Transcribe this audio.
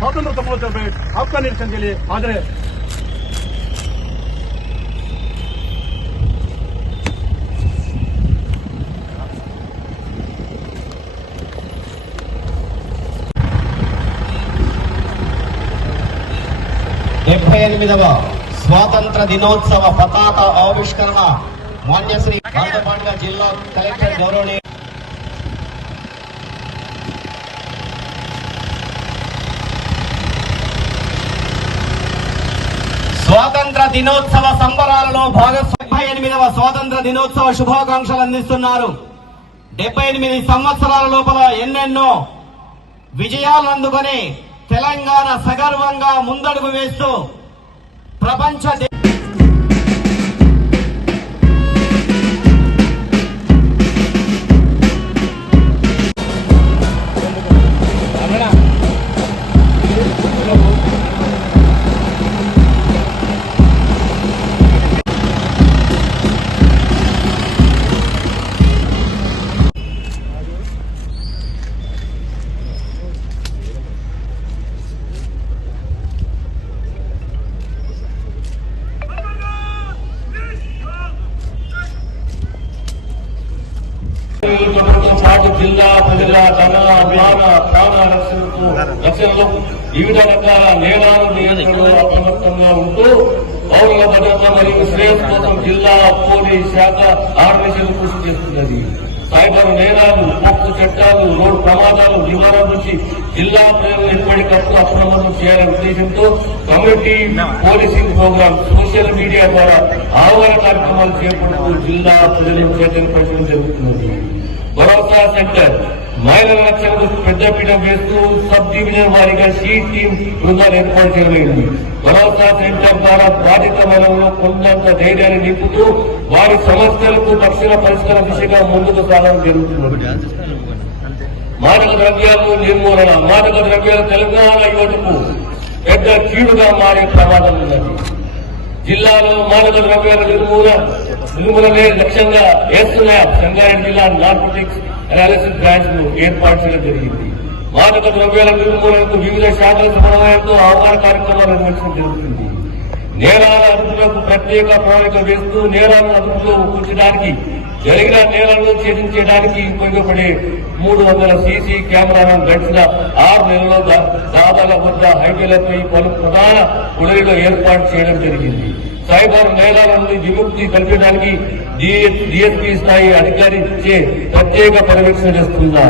स्वतंत्र महोत्सव में आपका निरीक्षण के लिए हाजिर है। स्वातंत्र दिनोत्सव पताका आविष्करण मान्यश्री बालपांडा जिला कलेक्टर गौरवनीय స్వాతంత్ర దినోత్సవ సంబరాలలో భాగస్వామ్యం 78వ స్వాతంత్ర దినోత్సవ శుభాకాంక్షలు అందిస్తున్నారు. 78 సంవత్సరాల లోపల ఎన్నెన్నో విజయాలు అందుకొని తెలంగాణ సగర్వంగా ముందడుగు వేస్తూ ప్రపంచ జిల్లా ప్రజల ధన మాన ప్రాణ రక్షణలో వివిధ రకాల నేరాలు నియంత్రణలో అప్రమత్తంగా ఉంటూ పౌరుల భద్రత మరియు శ్రేయస్సు కోసం జిల్లా పోలీస్ శాఖ ఆర్గనైజేషన్ కృషి చేస్తున్నది. సైబర్ నేరాలు, హక్కు చట్టాలు, రోడ్డు ప్రమాదాలు నివారణ నుంచి జిల్లా ప్రజలను ఎప్పటికప్పుడు అప్రమత్తం చేయాలనే ఉద్దేశంతో community policing programme, social media ద్వారా అవగాహన కార్యక్రమాలు చేపడుతూ జిల్లా ప్రజలను చైతన్యపరచడం జరుగుతున్నది. భరోసా సెంటర్ మహిళల రక్షణకు పెద్దపీట వేస్తూ సబ్ డివిజన్ వారీగా సి టీం బృందాలు ఏర్పాటు చేయబడింది. భరోసా సెంటర్ ద్వారా బాధిత మహిళల్లో కొండంత ధైర్యాన్ని నింపుతూ వారి సమస్యలకు తక్షణ పరిష్కార దిశగా ముందుకు సాగడం జరుగుతున్నది. మాదక ద్రవ్యాలు నిర్మూలన. మాదక ద్రవ్యాలు తెలంగాణ యువతకు పెద్ద కీడుగా మారే ప్రమాదం ఉన్నది. జిల్లాలో మాదక ద్రవ్యాల నిర్మూలనే లక్ష్యంగా సంగారెడ్డి జిల్లా నార్కోటిక్స్ అనాలిసిస్ బ్రాంచ్ ను ఏర్పాటు చేయడం జరిగింది. మాదక ద్రవ్యాల నిర్మూలనకు వివిధ శాఖల సమన్వయంతో అవగాహన కార్యక్రమాలు నిర్వహించడం జరుగుతుంది. నేరాల అదుపులకు ప్రత్యేక ప్రణాళిక వేస్తూ నేరాలను అదుపులో ఉంచడానికి, జరిగిన నేరాలను ఛేదించడానికి ఉపయోగపడే 300 సీసీ కెమెరాలను గడిచిన 6 నెలల్లో దాదాల వద్ద హైవేలపై పలు ప్రధాన కుడలిలో ఏర్పాటు చేయడం జరిగింది. సైబర్ నేరాల నుండి విముక్తి కల్పించడానికి డిఎస్పీ స్థాయి అధికారి ప్రత్యేక పర్యవేక్షణ చేస్తున్నారు.